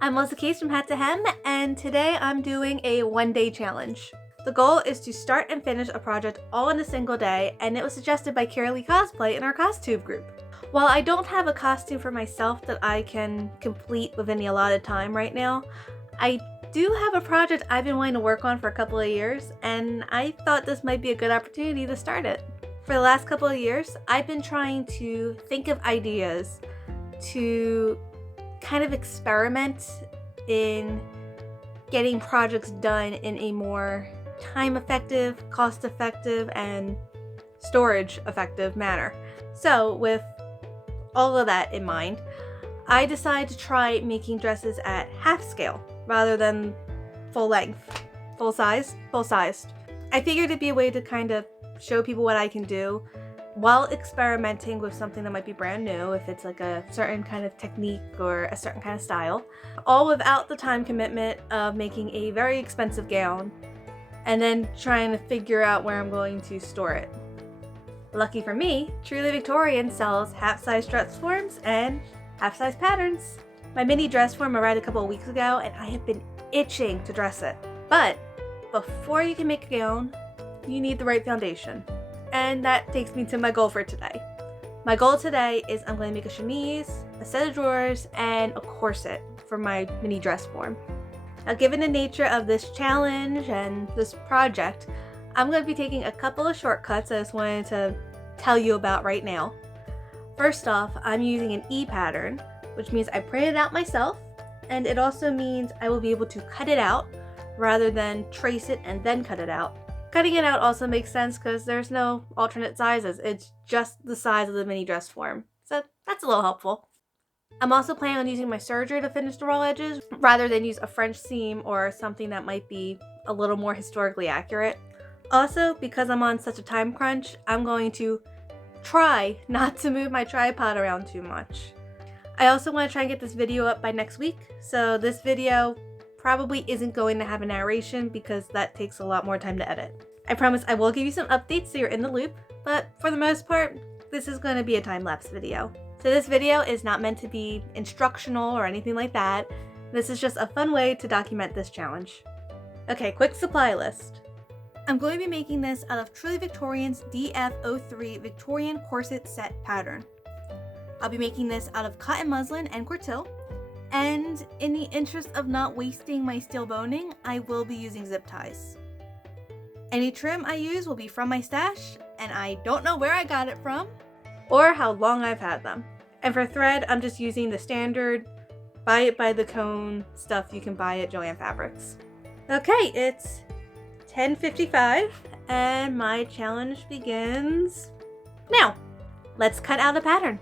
I'm Melissa Case from Hat to Hem, and today I'm doing a one-day challenge. The goal is to start and finish a project all in a single day, and it was suggested by Karalee Cosplay in our costume group. While I don't have a costume for myself that I can complete within the allotted time right now, I do have a project I've been wanting to work on for a couple of years, and I thought this might be a good opportunity to start it. For the last couple of years, I've been trying to think of ideas to kind of experiment in getting projects done in a more time-effective, cost-effective, and storage-effective manner. So with all of that in mind, I decided to try making dresses at half scale rather than full length, full-sized. I figured it'd be a way to kind of show people what I can do while experimenting with something that might be brand new, if it's like a certain kind of technique or a certain kind of style, all without the time commitment of making a very expensive gown and then trying to figure out where I'm going to store it. Lucky for me, Truly Victorian sells half-size dress forms and half-size patterns. My mini dress form arrived a couple of weeks ago and I have been itching to dress it. But before you can make a gown, you need the right foundation. And that takes me to my goal for today. My goal today is I'm going to make a chemise, a set of drawers, and a corset for my mini dress form. Now, given the nature of this challenge and this project, I'm going to be taking a couple of shortcuts I just wanted to tell you about right now. First off, I'm using an E pattern, which means I printed it out myself, and it also means I will be able to cut it out rather than trace it and then cut it out. Cutting it out also makes sense because there's no alternate sizes. It's just the size of the mini dress form. So that's a little helpful. I'm also planning on using my serger to finish the raw edges rather than use a French seam or something that might be a little more historically accurate. Also, because I'm on such a time crunch, I'm going to try not to move my tripod around too much. I also want to try and get this video up by next week, so this video probably isn't going to have a narration because that takes a lot more time to edit. I promise I will give you some updates so you're in the loop, but for the most part, this is going to be a time-lapse video. So this video is not meant to be instructional or anything like that. This is just a fun way to document this challenge. Okay, quick supply list. I'm going to be making this out of Truly Victorian's DF03 Victorian Corset Set pattern. I'll be making this out of cotton muslin and cortile, and in the interest of not wasting my steel boning, I will be using zip ties. Any trim I use will be from my stash, and I don't know where I got it from or how long I've had them. And for thread, I'm just using the standard buy it by the cone stuff you can buy at Joann Fabrics. Okay, it's 10:55 and my challenge begins now. Let's cut out a pattern.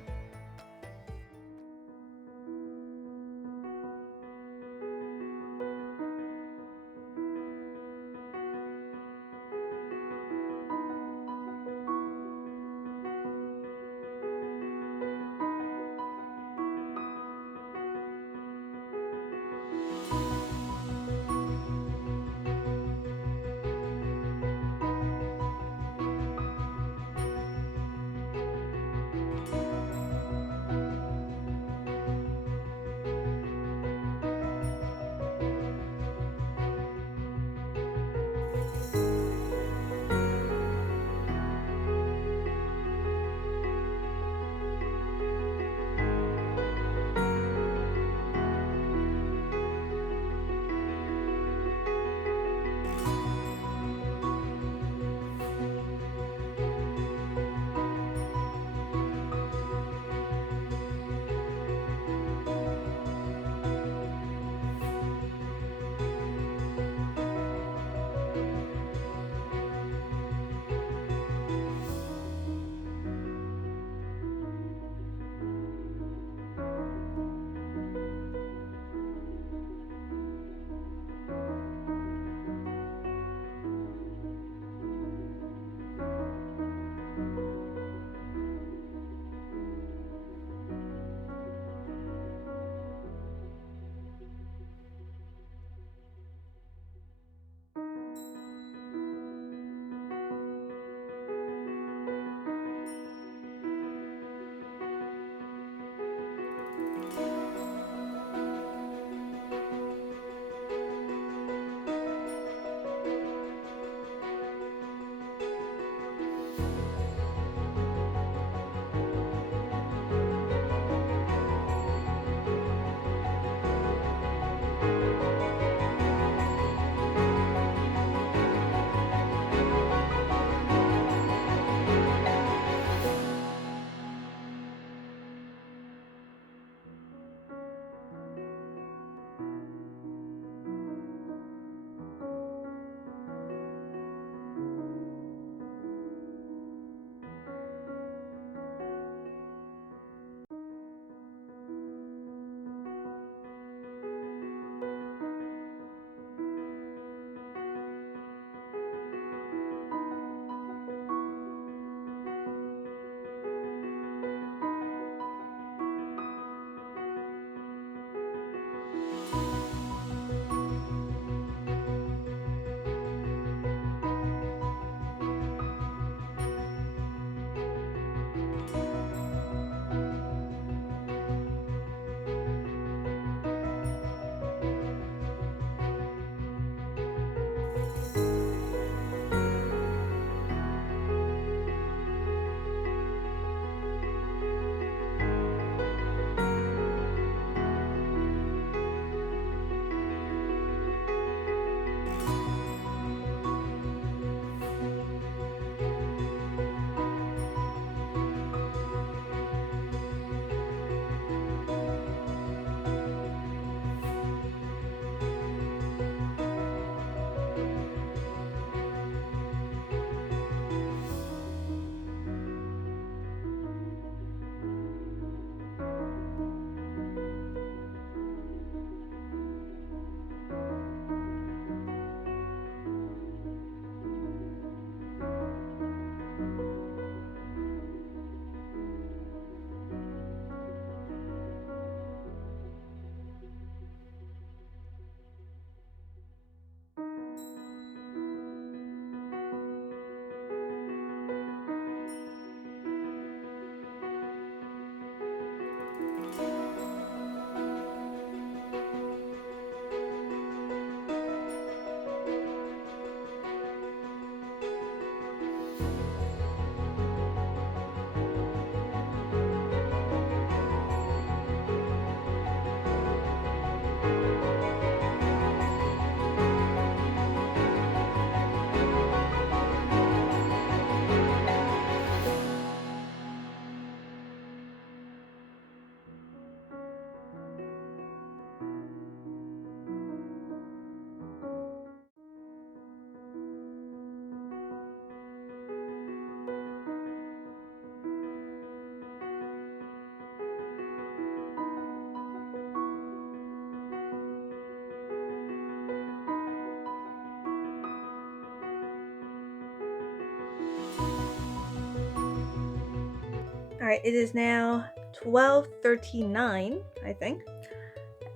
Alright, it is now 12:39, I think.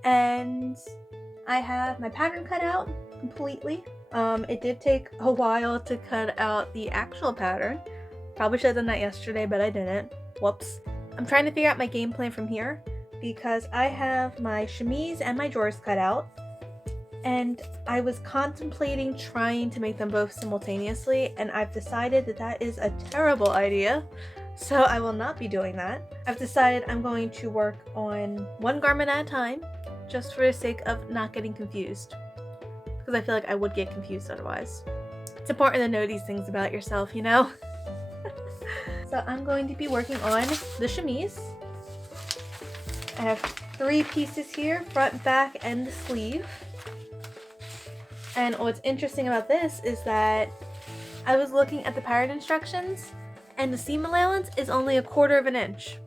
And I have my pattern cut out completely. It did take a while to cut out the actual pattern. Probably should have done that yesterday, but I didn't. Whoops. I'm trying to figure out my game plan from here because I have my chemise and my drawers cut out, and I was contemplating trying to make them both simultaneously, and I've decided that that is a terrible idea, so I will not be doing that. I've decided I'm going to work on one garment at a time, just for the sake of not getting confused, because I feel like I would get confused otherwise. It's important to know these things about yourself, you know? So I'm going to be working on the chemise. I have 3 pieces here, front, back, and the sleeve. And what's interesting about this is that I was looking at the pattern instructions, and the seam allowance is only 1/4 inch,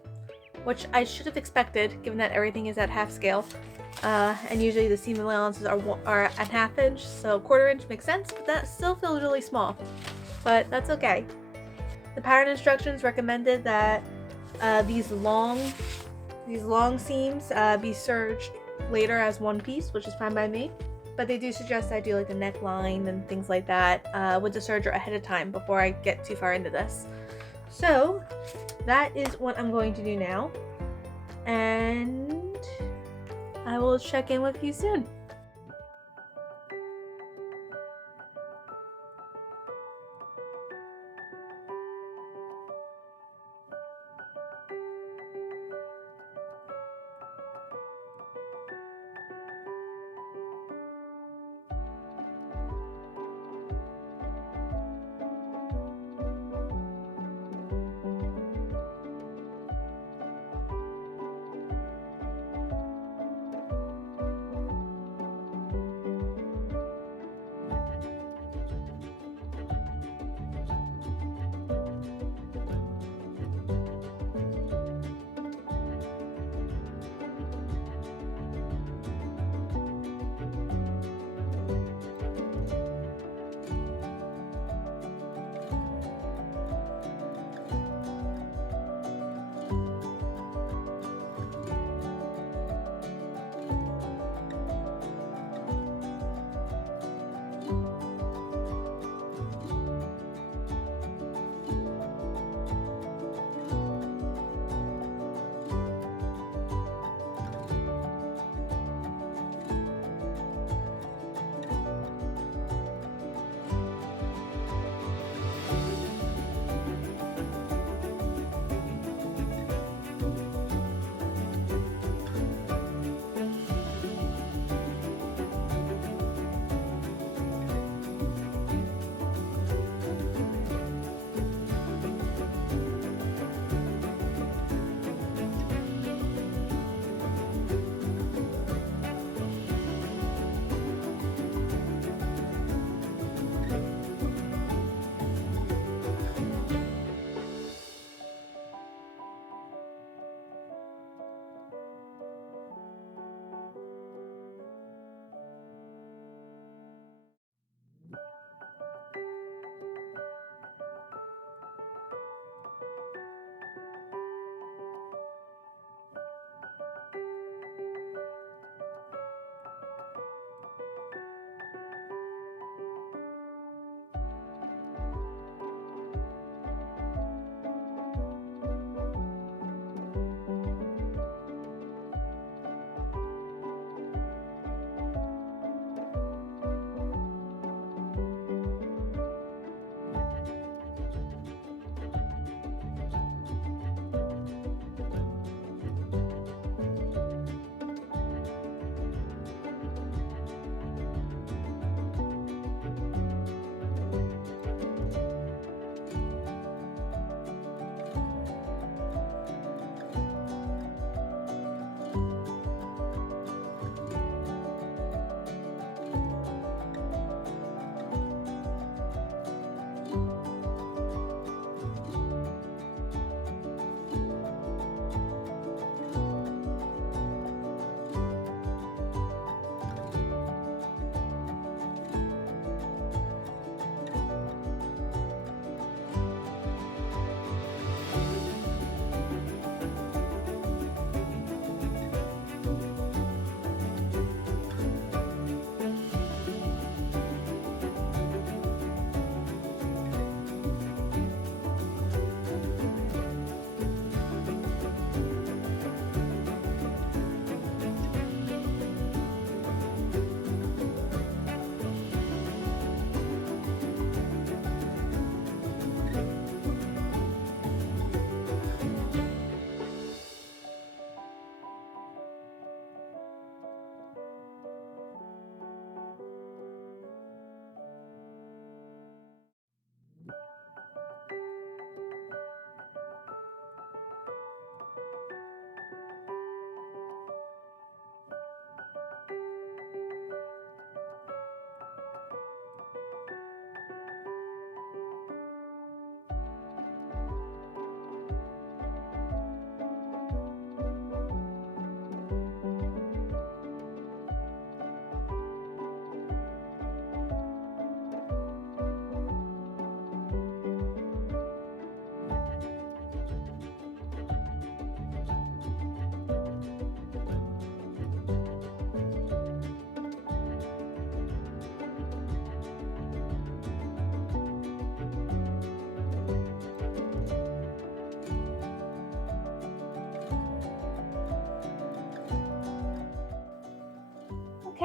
which I should have expected given that everything is at half scale. And usually the seam allowances are at 1/2 inch, so 1/4 inch makes sense, but that still feels really small. But that's okay. The pattern instructions recommended that these long seams be serged later as one piece, which is fine by me. But they do suggest I do like the neckline and things like that with the serger ahead of time before I get too far into this. So that is what I'm going to do now, and I will check in with you soon.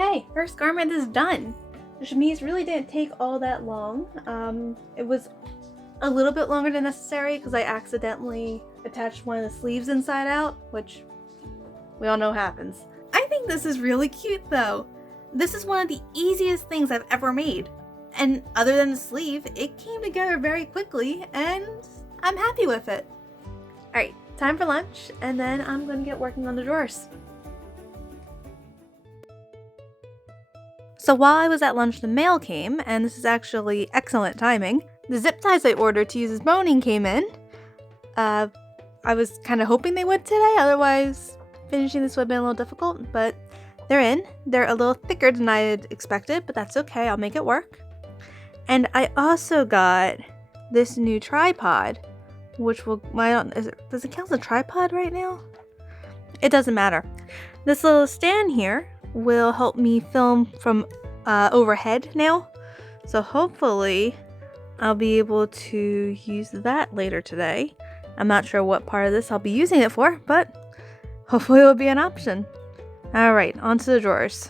Okay, first garment is done. The chemise really didn't take all that long. It was a little bit longer than necessary because I accidentally attached one of the sleeves inside out, which we all know happens. I think this is really cute though. This is one of the easiest things I've ever made. And other than the sleeve, it came together very quickly and I'm happy with it. Alright, time for lunch and then I'm gonna get working on the drawers. So while I was at lunch, the mail came, and this is actually excellent timing. The zip ties I ordered to use as boning came in. I was kind of hoping they would today, otherwise finishing this would have been a little difficult, but they're in. They're a little thicker than I had expected, but that's okay, I'll make it work. And I also got this new tripod, which will, does it count as a tripod right now? It doesn't matter. This little stand here will help me film from overhead now, so hopefully I'll be able to use that later today. I'm not sure what part of this I'll be using it for, but hopefully it'll be an option. Alright, onto the drawers.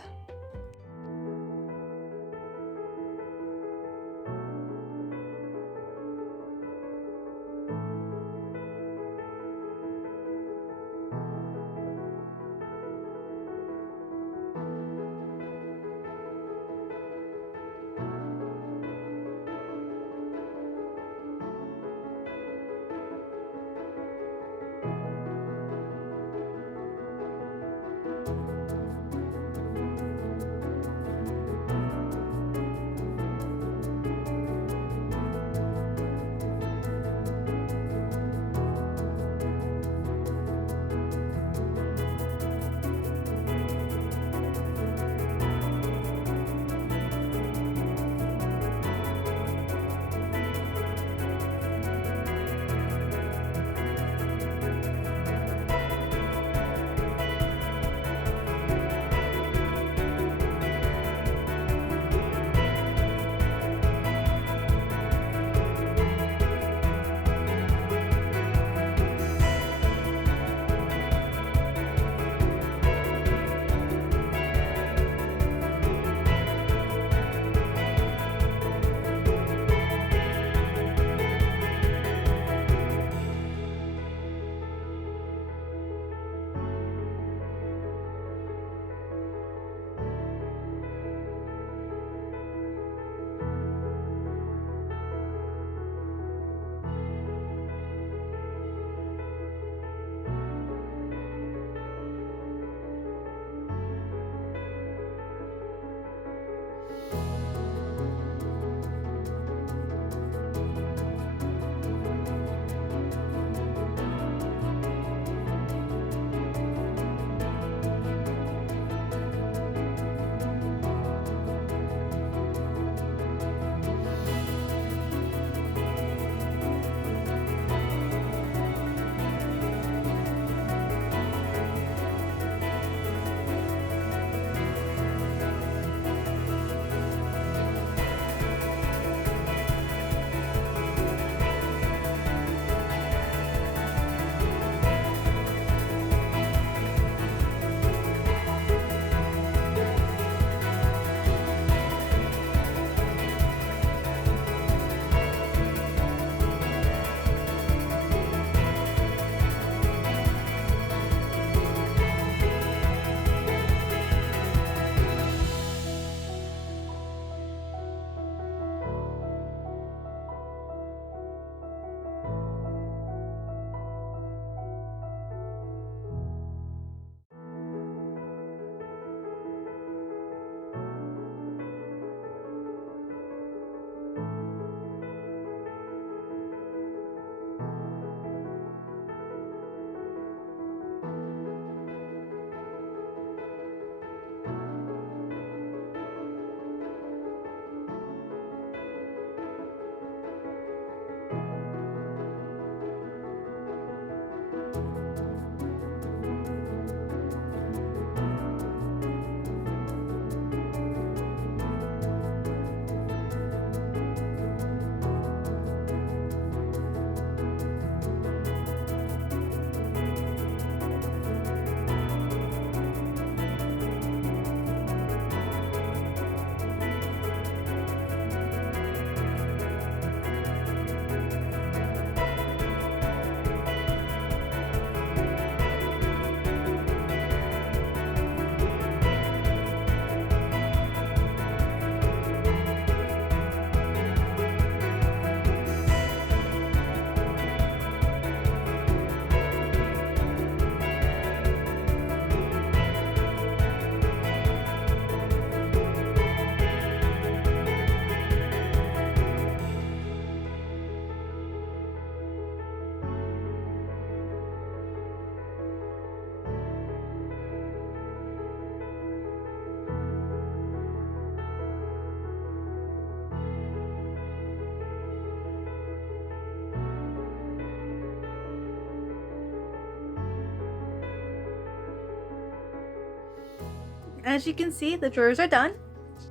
as you can see, the drawers are done.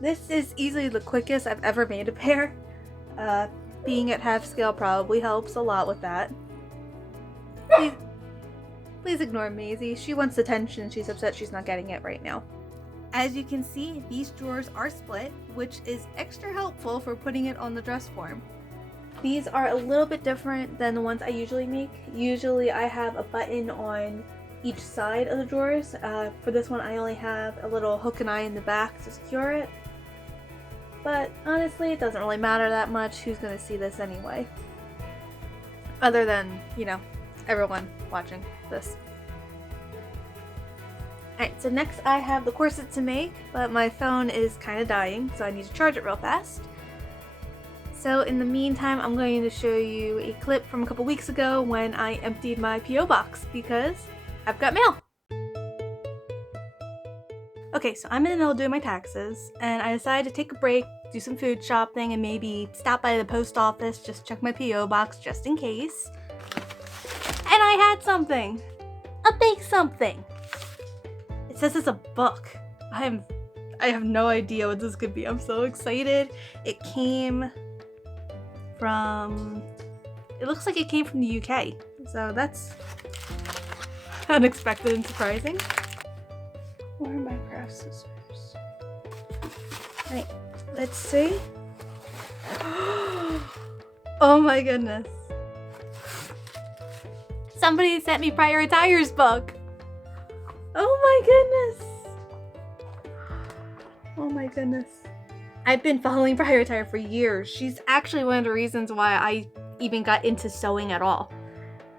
This is easily the quickest I've ever made a pair. Being at half scale probably helps a lot with that. Please ignore Maisie. She wants attention and she's upset she's not getting it right now. As you can see, these drawers are split, which is extra helpful for putting it on the dress form. These are a little bit different than the ones I usually make. Usually I have a button on each side of the drawers. For this one I only have a little hook and eye in the back to secure it. But honestly, it doesn't really matter that much. Who's going to see this anyway? Other than, you know, everyone watching this. Alright, so next I have the corset to make, but my phone is kind of dying, so I need to charge it real fast. So in the meantime, I'm going to show you a clip from a couple weeks ago when I emptied my P.O. box because I've got mail. Okay, so I'm in the middle of doing my taxes, and I decided to take a break, do some food shopping, and maybe stop by the post office, just check my P.O. box just in case. And I had something! A big something! It says it's a book. I have no idea what this could be. I'm so excited. It came from... It looks like it came from the UK. So that's unexpected and surprising. Where are my craft scissors? Right, let's see. Oh my goodness. Somebody sent me Prior Tire's book. Oh my goodness. Oh my goodness. I've been following Prior Tire for years. She's actually one of the reasons why I even got into sewing at all.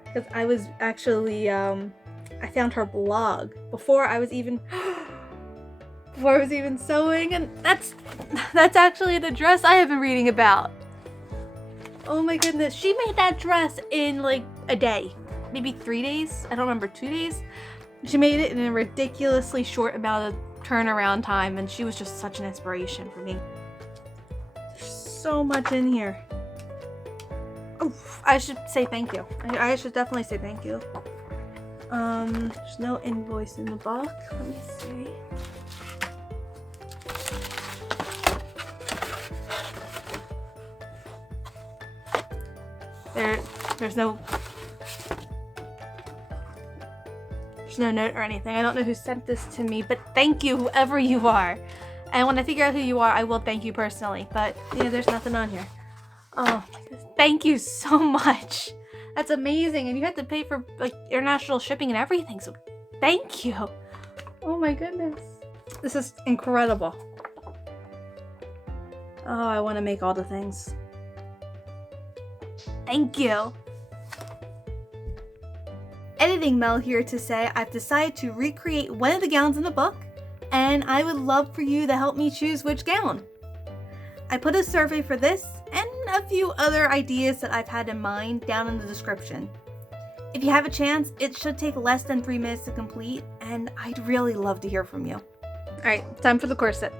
Because I was actually, I found her blog before I was even sewing, and that's actually the dress I have been reading about. Oh my goodness, she made that dress in like a day, maybe 3 days. I don't remember, 2 days. She made it in a ridiculously short amount of turnaround time, and she was just such an inspiration for me. There's so much in here. Oh, I should say thank you. I should definitely say thank you. There's no invoice in the book. Let me see. There's no note or anything. I don't know who sent this to me, but thank you, whoever you are. And when I figure out who you are, I will thank you personally. But yeah, there's nothing on here. Oh, thank you so much. That's amazing. And you had to pay for like international shipping and everything. So thank you. Oh my goodness. This is incredible. Oh, I want to make all the things. Thank you. Editing Mel here to say I've decided to recreate one of the gowns in the book, and I would love for you to help me choose which gown. I put a survey for this and a few other ideas that I've had in mind down in the description. If you have a chance, it should take less than 3 minutes to complete, and I'd really love to hear from you. Alright, time for the corset.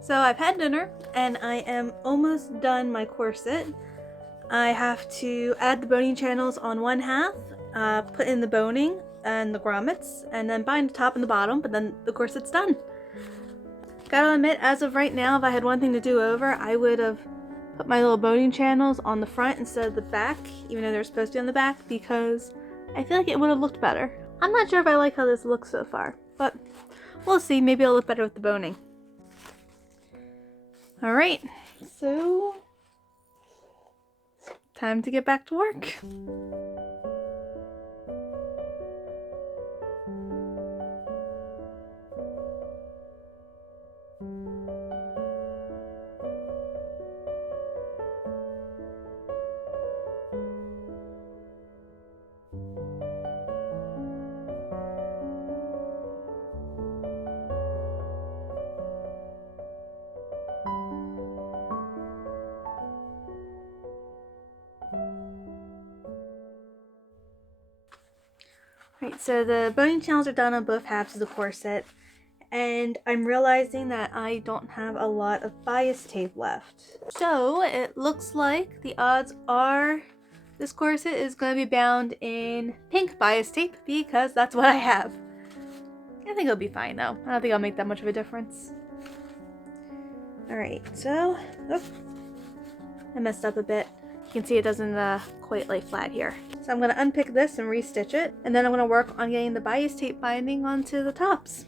So I've had dinner and I am almost done my corset. I have to add the boning channels on one half, put in the boning and the grommets, and then bind the top and the bottom, but then the corset's done. Gotta admit, as of right now, if I had one thing to do over, I would have put my little boning channels on the front instead of the back, even though they're supposed to be on the back, because I feel like it would have looked better. I'm not sure if I like how this looks so far, but we'll see. Maybe it'll look better with the boning. Alright, so time to get back to work. Right, so the boning channels are done on both halves of the corset, and I'm realizing that I don't have a lot of bias tape left. So it looks like the odds are this corset is going to be bound in pink bias tape because that's what I have. I think it'll be fine though. I don't think I'll make that much of a difference. Alright, so I messed up a bit. You can see it doesn't quite lay flat here. So I'm going to unpick this and restitch it, and then I'm going to work on getting the bias tape binding onto the tops.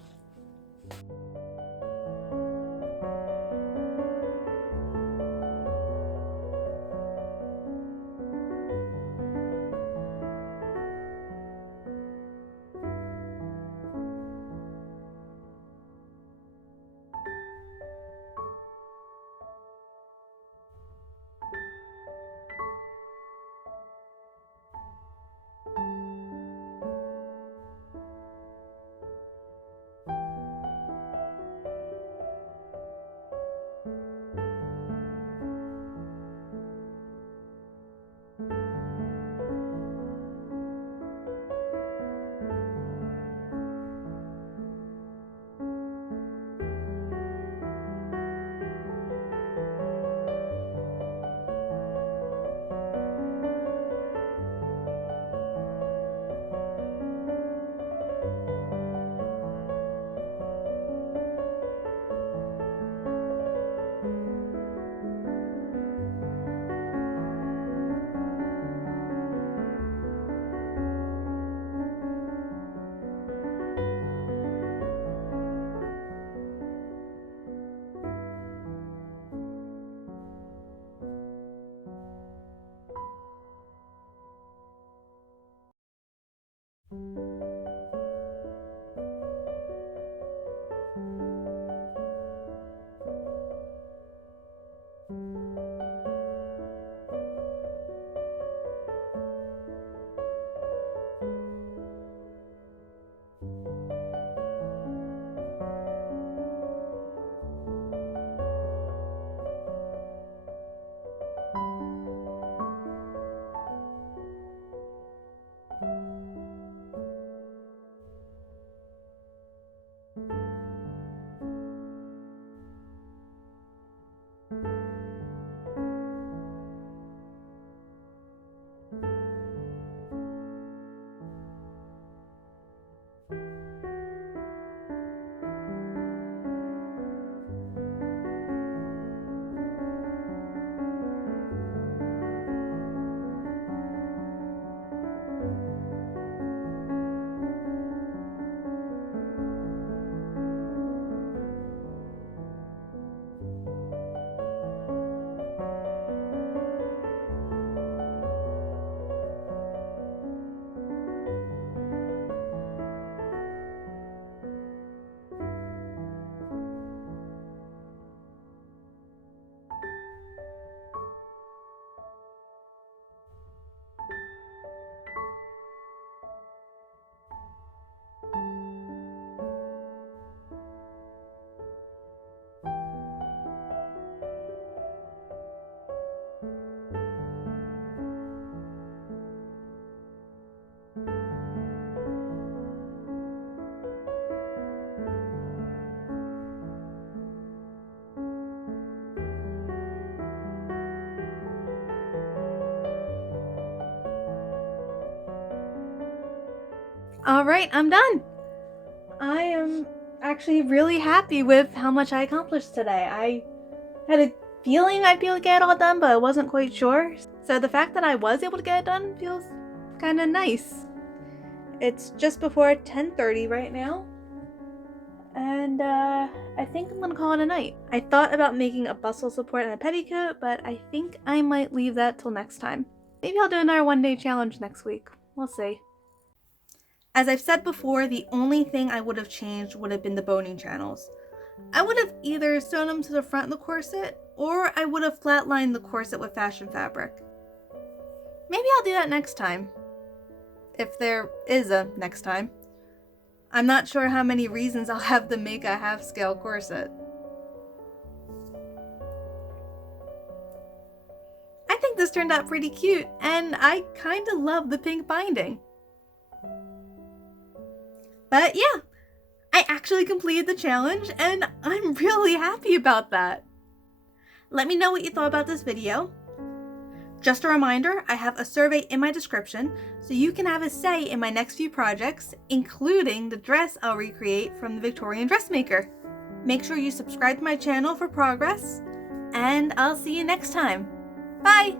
Alright, I'm done. I am actually really happy with how much I accomplished today. I had a feeling I'd be able to get it all done, but I wasn't quite sure. So the fact that I was able to get it done feels kind of nice. It's just before 10:30 right now, and I think I'm gonna call it a night. I thought about making a bustle support and a petticoat, but I think I might leave that till next time. Maybe I'll do another one-day challenge next week. We'll see. As I've said before, the only thing I would have changed would have been the boning channels. I would have either sewn them to the front of the corset, or I would have flatlined the corset with fashion fabric. Maybe I'll do that next time. If there is a next time. I'm not sure how many reasons I'll have to make a half-scale corset. I think this turned out pretty cute, and I kind of love the pink binding. But yeah, I actually completed the challenge, and I'm really happy about that. Let me know what you thought about this video. Just a reminder, I have a survey in my description, so you can have a say in my next few projects, including the dress I'll recreate from the Victorian dressmaker. Make sure you subscribe to my channel for progress, and I'll see you next time. Bye!